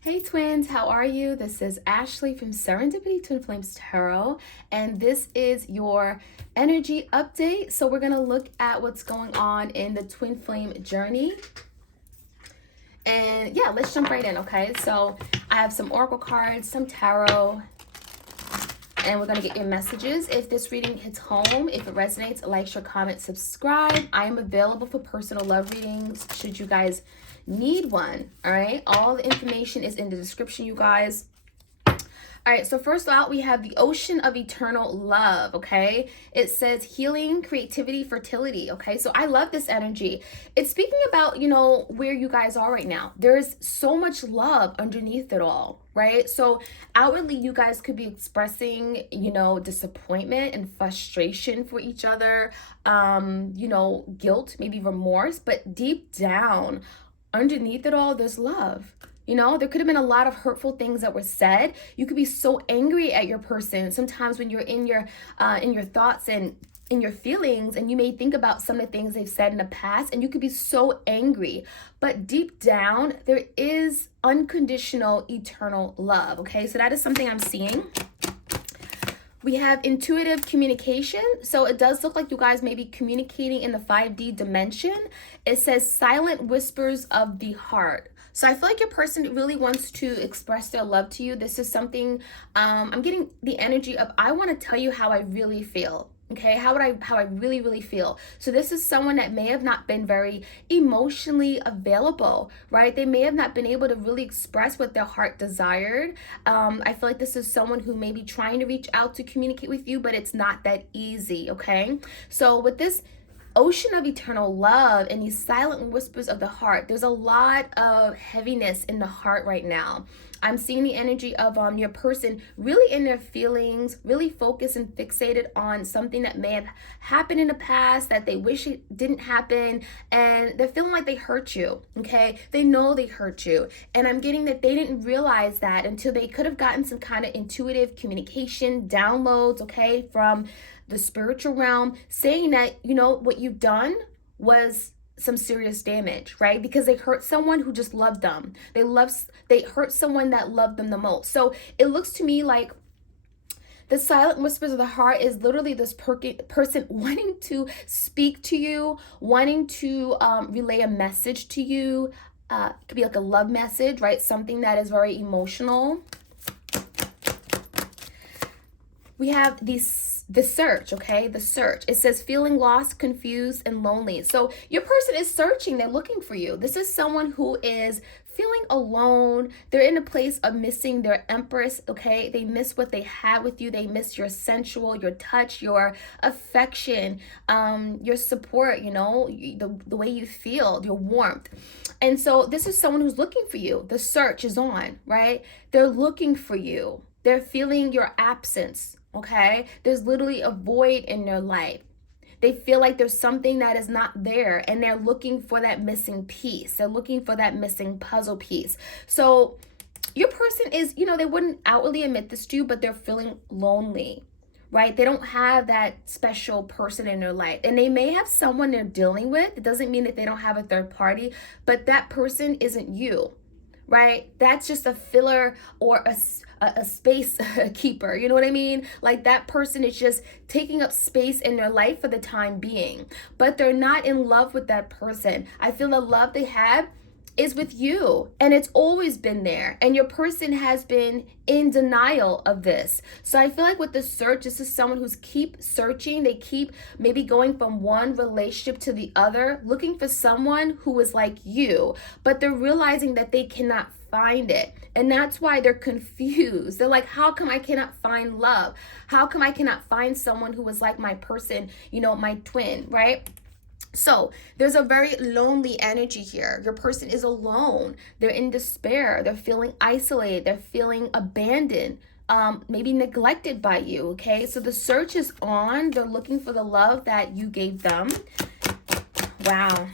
Hey twins, how are you? This is Ashley from Serendipity Twinflames Tarot, and this is your energy update. So we're gonna look at what's going on in the twin flame journey. And yeah, let's jump right in, okay? So I have some oracle cards, some tarot, and we're gonna get your messages. If this reading hits home, if it resonates, like, share, comment, subscribe. I am available for personal love readings should you guys need one. All right, all the information is in the description, you guys. All right, so first out, we have the ocean of eternal love, okay? It says healing, creativity, fertility, okay? So I love this energy. It's speaking about, where you guys are right now. There's so much love underneath it all, right? So outwardly, you guys could be expressing, disappointment and frustration for each other, guilt, maybe remorse, but deep down, underneath it all, there's love. There could have been a lot of hurtful things that were said. You could be so angry at your person. Sometimes when you're in your thoughts and in your feelings, and you may think about some of the things they've said in the past, and you could be so angry. But deep down, there is unconditional, eternal love. Okay, so that is something I'm seeing. We have intuitive communication. So it does look like you guys may be communicating in the 5D dimension. It says silent whispers of the heart. So I feel like your person really wants to express their love to you. This is something, I'm getting the energy of, I want to tell you how I really feel. Okay, how I really feel. So this is someone that may have not been very emotionally available, right? They may have not been able to really express what their heart desired. I feel like this is someone who may be trying to reach out to communicate with you, but it's not that easy, okay? So with this ocean of eternal love and these silent whispers of the heart, there's a lot of heaviness in the heart right now. I'm seeing the energy of your person really in their feelings, really focused and fixated on something that may have happened in the past that they wish it didn't happen, and they're feeling like they hurt you, okay? They know they hurt you, and I'm getting that they didn't realize that until they could have gotten some kind of intuitive communication, downloads, okay, from the spiritual realm, saying that, what you've done was some serious damage, right? Because they hurt someone who just loved them. They hurt someone that loved them the most. So it looks to me like the silent whispers of the heart is literally this person wanting to speak to you, wanting to relay a message to you. It could be like a love message, right? Something that is very emotional. We have the search, okay? The search. It says feeling lost, confused, and lonely. So your person is searching. They're looking for you. This is someone who is feeling alone. They're in a place of missing their empress, okay? They miss what they had with you. They miss your sensual, your touch, your affection, your support, the way you feel, your warmth. And so this is someone who's looking for you. The search is on, right? They're looking for you. They're feeling your absence. Okay, there's literally a void in their life. They feel like there's something that is not there, and they're looking for that missing piece. They're looking for that missing puzzle piece. So your person is, they wouldn't outwardly admit this to you, but they're feeling lonely, right? They don't have that special person in their life, and they may have someone they're dealing with. It doesn't mean that they don't have a third party, but that person isn't you, right? That's just a filler or a space keeper, you know what I mean? Like that person is just taking up space in their life for the time being, but they're not in love with that person. I feel the love they have is with you, and it's always been there, and your person has been in denial of this. So I feel like with the search, this is someone who's keep searching. They keep maybe going from one relationship to the other, looking for someone who is like you, but they're realizing that they cannot find it, and that's why they're confused. They're like, how come I cannot find love? How come I cannot find someone who is like my person, my twin, right? So there's a very lonely energy here. Your person is alone. They're in despair. They're feeling isolated. They're feeling abandoned, maybe neglected by you, okay? So the search is on. They're looking for the love that you gave them. Wow.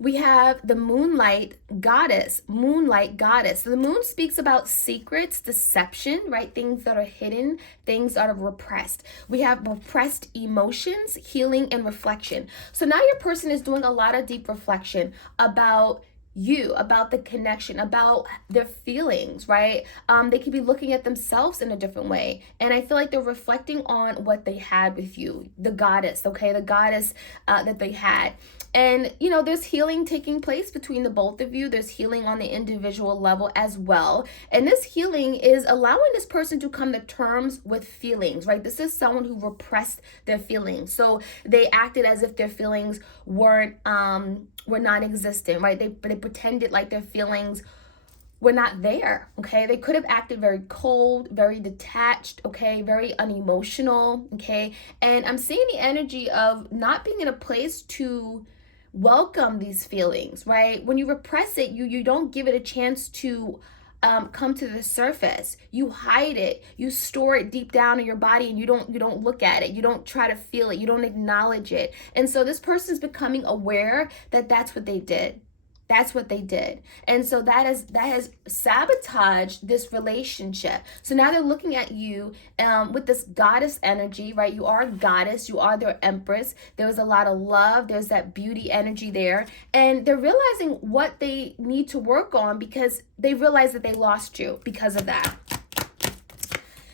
We have the Moonlight Goddess. Moonlight Goddess. So the moon speaks about secrets, deception, right? Things that are hidden, things that are repressed. We have repressed emotions, healing, and reflection. So now your person is doing a lot of deep reflection about you, about the connection, about their feelings, right? They could be looking at themselves in a different way. And I feel like they're reflecting on what they had with you, the goddess, okay? The goddess that they had. And, you know, there's healing taking place between the both of you. There's healing on the individual level as well. And this healing is allowing this person to come to terms with feelings, right? This is someone who repressed their feelings. So they acted as if their feelings were non-existent, right? They pretended like their feelings were not there, okay? They could have acted very cold, very detached, okay? Very unemotional, okay? And I'm seeing the energy of not being in a place to welcome these feelings, right? When you repress it, you don't give it a chance to come to the surface. You hide it. You store it deep down in your body, and you don't look at it. You don't try to feel it. You don't acknowledge it. And so this person's becoming aware that that's what they did. That's what they did. And so that has sabotaged this relationship. So now they're looking at you with this goddess energy, right? You are a goddess. You are their empress. There was a lot of love. There's that beauty energy there. And they're realizing what they need to work on because they realize that they lost you because of that.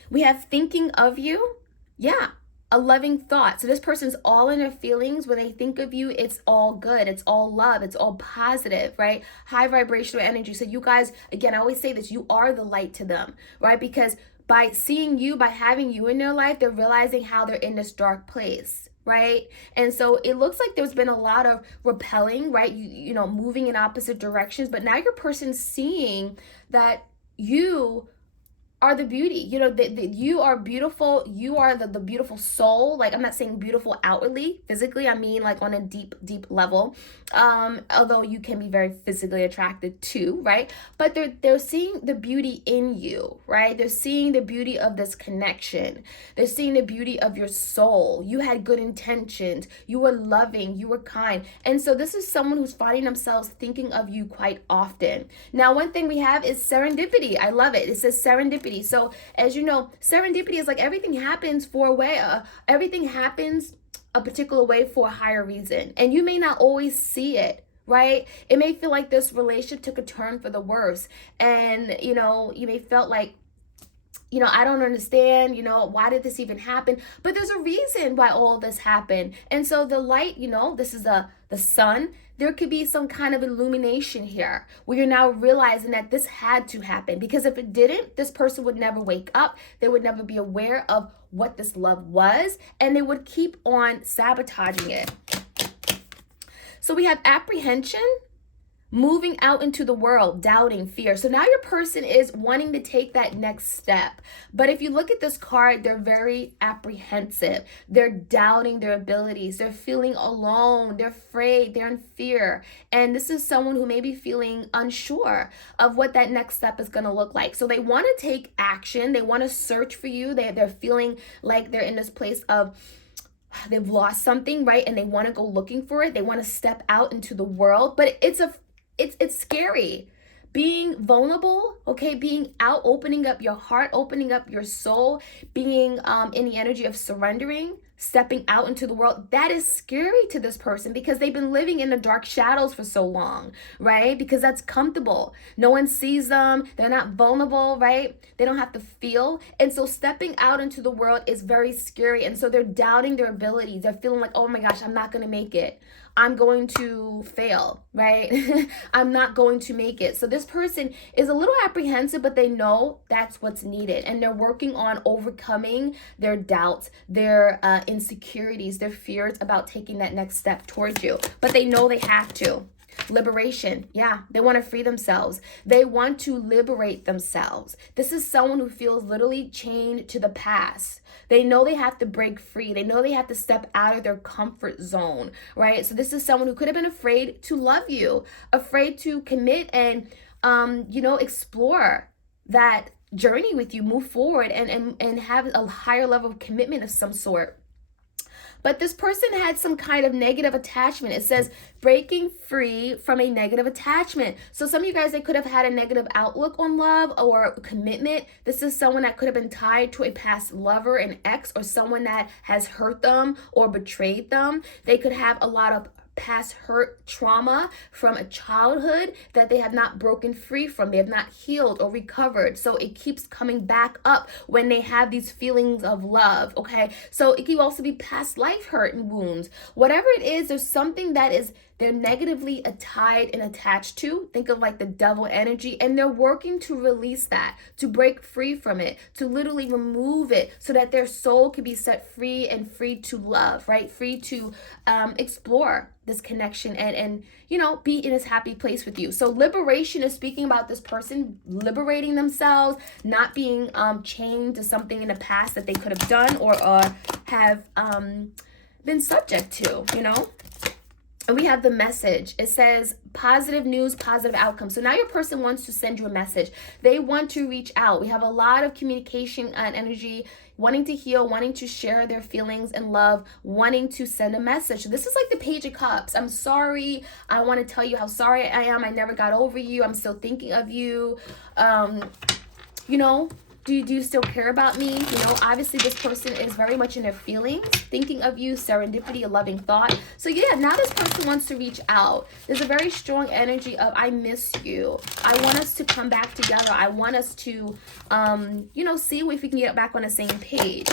We have thinking of you. Yeah. A loving thought. So this person's all in their feelings. When they think of you, it's all good. It's all love. It's all positive, right? High vibrational energy. So you guys, again, I always say this, you are the light to them, right? Because by seeing you, by having you in their life, they're realizing how they're in this dark place, right? And so it looks like there's been a lot of repelling, right? You know, moving in opposite directions. But now your person's seeing that you are the beauty. You know, you are beautiful. You are the beautiful soul. Like, I'm not saying beautiful outwardly, physically. I mean, like on a deep level. Although you can be very physically attracted too, right? But they're seeing the beauty in you, right? They're seeing the beauty of this connection. They're seeing the beauty of your soul. You had good intentions. You were loving. You were kind. And so this is someone who's finding themselves thinking of you quite often. Now, one thing we have is serendipity. I love it. It says serendipity. So as you know, serendipity is like everything happens for a way, everything happens a particular way for a higher reason. And you may not always see it, right? It may feel like this relationship took a turn for the worse. And, you know, you may felt like, you know, I don't understand, you know, why did this even happen? But there's a reason why all this happened. And so the light, you know, this is the sun. There could be some kind of illumination here where you're now realizing that this had to happen, because if it didn't, this person would never wake up. They would never be aware of what this love was, and they would keep on sabotaging it. So we have apprehension, moving out into the world, doubting, fear. So now your person is wanting to take that next step. But if you look at this card, they're very apprehensive. They're doubting their abilities. They're feeling alone. They're afraid. They're in fear. And this is someone who may be feeling unsure of what that next step is going to look like. So they want to take action. They want to search for you. They're feeling like they're in this place of they've lost something, right? And they want to go looking for it. They want to step out into the world. But it's scary. Being vulnerable, okay, being out, opening up your heart, opening up your soul, being in the energy of surrendering, stepping out into the world, that is scary to this person because they've been living in the dark shadows for so long, right? Because that's comfortable. No one sees them. They're not vulnerable, right? They don't have to feel. And so stepping out into the world is very scary. And so they're doubting their abilities. They're feeling like, oh my gosh, I'm not going to make it. I'm going to fail, right? I'm not going to make it. So this person is a little apprehensive, but they know that's what's needed. And they're working on overcoming their doubts, their insecurities, their fears about taking that next step towards you. But they know they have to. Liberation. Yeah, they want to free themselves. They want to liberate themselves. This is someone who feels literally chained to the past. They know they have to break free. They know they have to step out of their comfort zone, right? So this is someone who could have been afraid to love you, afraid to commit and, explore that journey with you, move forward and have a higher level of commitment of some sort. But this person had some kind of negative attachment. It says breaking free from a negative attachment. So some of you guys, they could have had a negative outlook on love or commitment. This is someone that could have been tied to a past lover, an ex, or someone that has hurt them or betrayed them. They could have a lot of past hurt, trauma from a childhood that they have not broken free from. They have not healed or recovered. So it keeps coming back up when they have these feelings of love, okay? So it can also be past life hurt and wounds. Whatever it is, there's something that is they're negatively tied and attached to. Think of like the devil energy, and they're working to release that, to break free from it, to literally remove it so that their soul can be set free and free to love, right? Free to explore this connection and you know, be in this happy place with you. So liberation is speaking about this person liberating themselves, not being chained to something in the past that they could have done or have been subject to, you know? And we have the message. It says positive news, positive outcome. So now your person wants to send you a message. They want to reach out. We have a lot of communication and energy, wanting to heal, wanting to share their feelings and love, wanting to send a message. So this is like the Page of Cups. I'm sorry. I want to tell you how sorry I am. I never got over you. I'm still thinking of you. You know, do you still care about me? You know, obviously this person is very much in their feelings, thinking of you, serendipity, a loving thought. So yeah, now this person wants to reach out. There's a very strong energy of, I miss you. I want us to come back together. I want us to, you know, see if we can get back on the same page.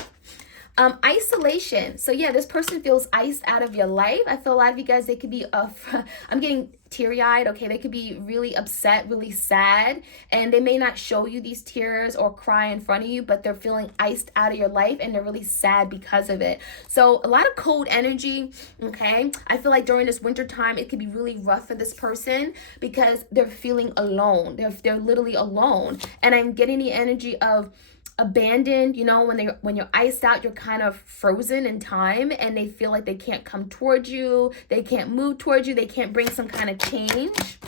Isolation. So yeah, this person feels iced out of your life. I feel a lot of you guys, they could be, I'm getting teary-eyed, okay? They could be really upset, really sad, and they may not show you these tears or cry in front of you, but they're feeling iced out of your life and they're really sad because of it. So a lot of cold energy, okay? I feel like during this winter time, it could be really rough for this person because they're feeling alone. They're literally alone. And I'm getting the energy of abandoned, you know, when you're iced out, you're kind of frozen in time and they feel like they can't come towards you, they can't move towards you, they can't bring some kind of change.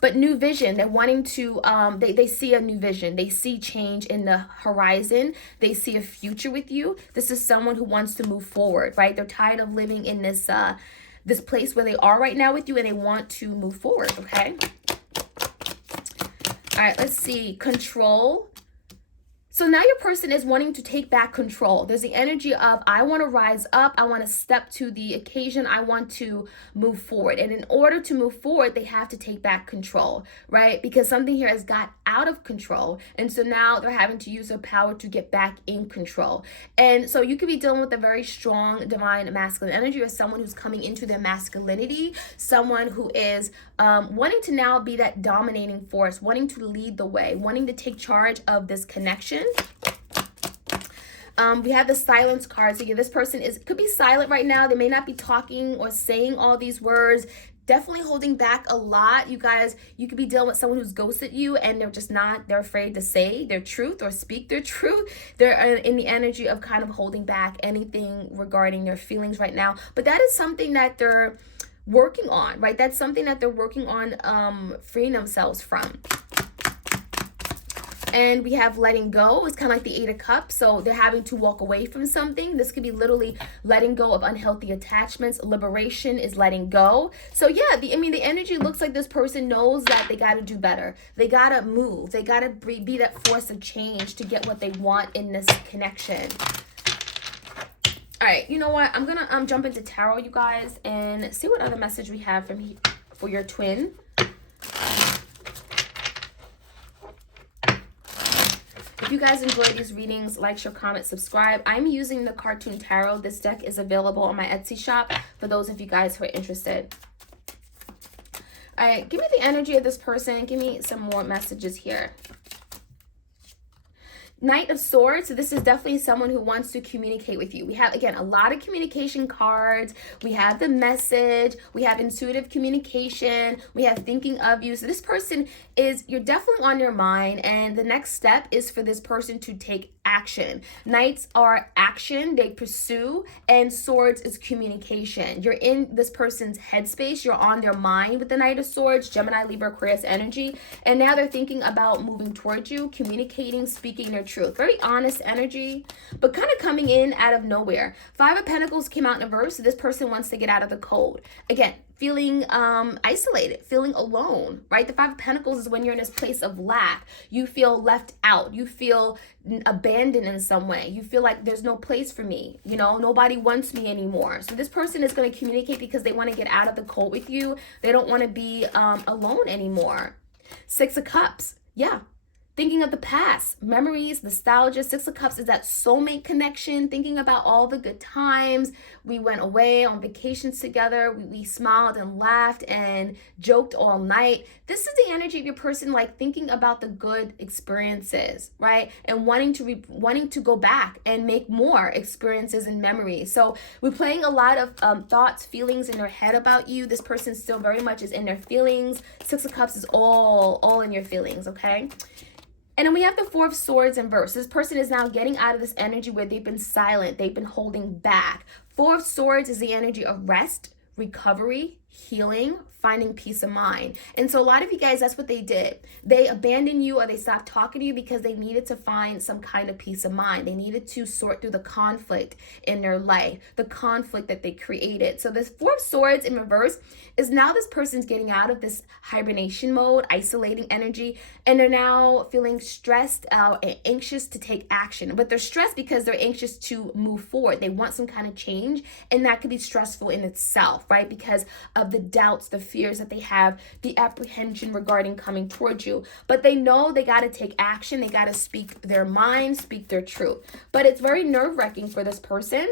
But new vision, they're wanting to, they see a new vision, they see change in the horizon, they see a future with you. This is someone who wants to move forward, right? They're tired of living in this this place where they are right now with you, and they want to move forward, okay? All right, let's see, control. So now your person is wanting to take back control. There's the energy of, I want to rise up. I want to step to the occasion. I want to move forward. And in order to move forward, they have to take back control, right? Because something here has got out of control. And so now they're having to use their power to get back in control. And so you could be dealing with a very strong divine masculine energy, or someone who's coming into their masculinity, someone who is wanting to now be that dominating force, wanting to lead the way, wanting to take charge of this connection. We have the silence cards. Again, this person could be silent right now. They may not be talking or saying all these words. Definitely holding back a lot. You guys, you could be dealing with someone who's ghosted you and they're afraid to say their truth or speak their truth. They're in the energy of kind of holding back anything regarding their feelings right now. But that is something that they're working on, right? That's something that they're working on freeing themselves from. And we have letting go. It's kind of like the Eight of Cups. So they're having to walk away from something. This could be literally letting go of unhealthy attachments. Liberation is letting go. So yeah, the energy looks like this person knows that they got to do better. They got to move. They got to be that force of change to get what they want in this connection. All right, you know what? I'm going to jump into tarot, you guys, and see what other message we have for your twin. If you guys enjoy these readings, like, share, comment, subscribe. I'm using the Cartoon Tarot. This deck is available on my Etsy shop for those of you guys who are interested. All right, give me the energy of this person. Give me some more messages here. Knight of Swords. So this is definitely someone who wants to communicate with you. We have, again, a lot of communication cards. We have the message. We have intuitive communication. We have thinking of you. So this person you're definitely on your mind. And the next step is for this person to take action. Knights are action. They pursue. And Swords is communication. You're in this person's headspace. You're on their mind with the Knight of Swords, Gemini, Libra, Aquarius energy. And now they're thinking about moving towards you, communicating, speaking their truth. Very honest energy, but kind of coming in out of nowhere. Five of Pentacles came out in a verse. So this person wants to get out of the cold. Again, feeling isolated, feeling alone, right? The Five of Pentacles is when you're in this place of lack. You feel left out. You feel abandoned in some way. You feel like there's no place for me. You know, nobody wants me anymore. So this person is going to communicate because they want to get out of the cold with you. They don't want to be alone anymore. Six of Cups. Yeah. Thinking of the past, memories, nostalgia. Six of Cups is that soulmate connection, thinking about all the good times. We went away on vacations together. We smiled and laughed and joked all night. This is the energy of your person, like thinking about the good experiences, right? And wanting to go back and make more experiences and memories. So we're playing a lot of thoughts, feelings in their head about you. This person still very much is in their feelings. Six of Cups is all in your feelings, okay? And then we have the Four of Swords in reverse. This person is now getting out of this energy where they've been silent. They've been holding back. Four of Swords is the energy of rest, recovery, healing, finding peace of mind. And so a lot of you guys, that's what they did. They abandoned you or they stopped talking to you because they needed to find some kind of peace of mind. They needed to sort through the conflict in their life, the conflict that they created. So this Four of Swords in reverse is now this person's getting out of this hibernation mode, isolating energy, and they're now feeling stressed out and anxious to take action. But they're stressed because they're anxious to move forward. They want some kind of change, and that could be stressful in itself, right? Because of the doubts, the fears that they have, the apprehension regarding coming towards you. But they know they got to take action. They got to speak their mind, speak their truth. But it's very nerve-wracking for this person.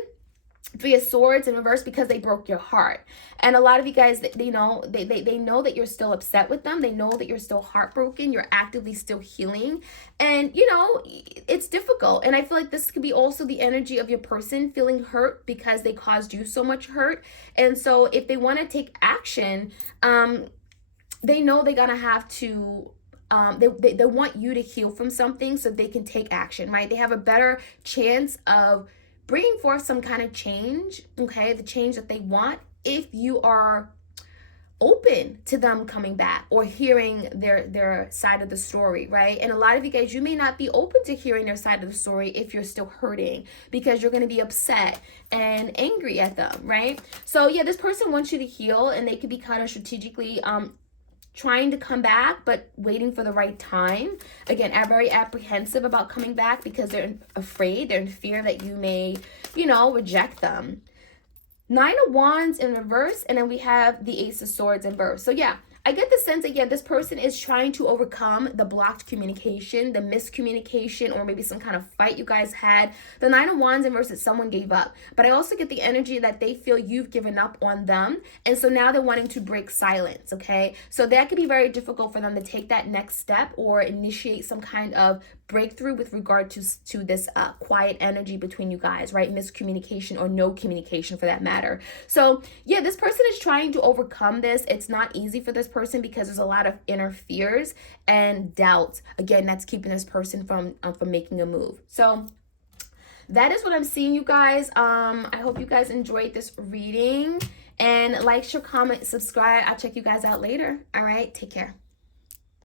Three of Swords in reverse because they broke your heart. And a lot of you guys, they know that you're still upset with them. They know that you're still heartbroken. You're actively still healing. And, you know, it's difficult. And I feel like this could be also the energy of your person feeling hurt because they caused you so much hurt. And so if they want to take action, they know they're going to have to they want you to heal from something so they can take action, right? They have a better chance of bringing forth some kind of change, okay, the change that they want, if you are open to them coming back or hearing their side of the story, right? And a lot of you guys, you may not be open to hearing their side of the story if you're still hurting because you're going to be upset and angry at them, right? So yeah, this person wants you to heal, and they could be kind of strategically trying to come back, but waiting for the right time. Again, are very apprehensive about coming back because they're afraid, they're in fear that you may, you know, reject them. Nine of Wands in reverse, and then we have the Ace of Swords in reverse. So yeah, I get the sense that, yeah, this person is trying to overcome the blocked communication, the miscommunication, or maybe some kind of fight you guys had. The Nine of Wands in reverse is someone gave up. But I also get the energy that they feel you've given up on them. And so now they're wanting to break silence, okay? So that could be very difficult for them to take that next step or initiate some kind of breakthrough with regard to this quiet energy between you guys, right? Miscommunication or no communication for that matter. So yeah, this person is trying to overcome this. It's not easy for this person because there's a lot of inner fears and doubts. Again, that's keeping this person from making a move. So that is what I'm seeing, you guys. I hope you guys enjoyed this reading, and like, share, comment, subscribe. I'll check you guys out later. All right, take care.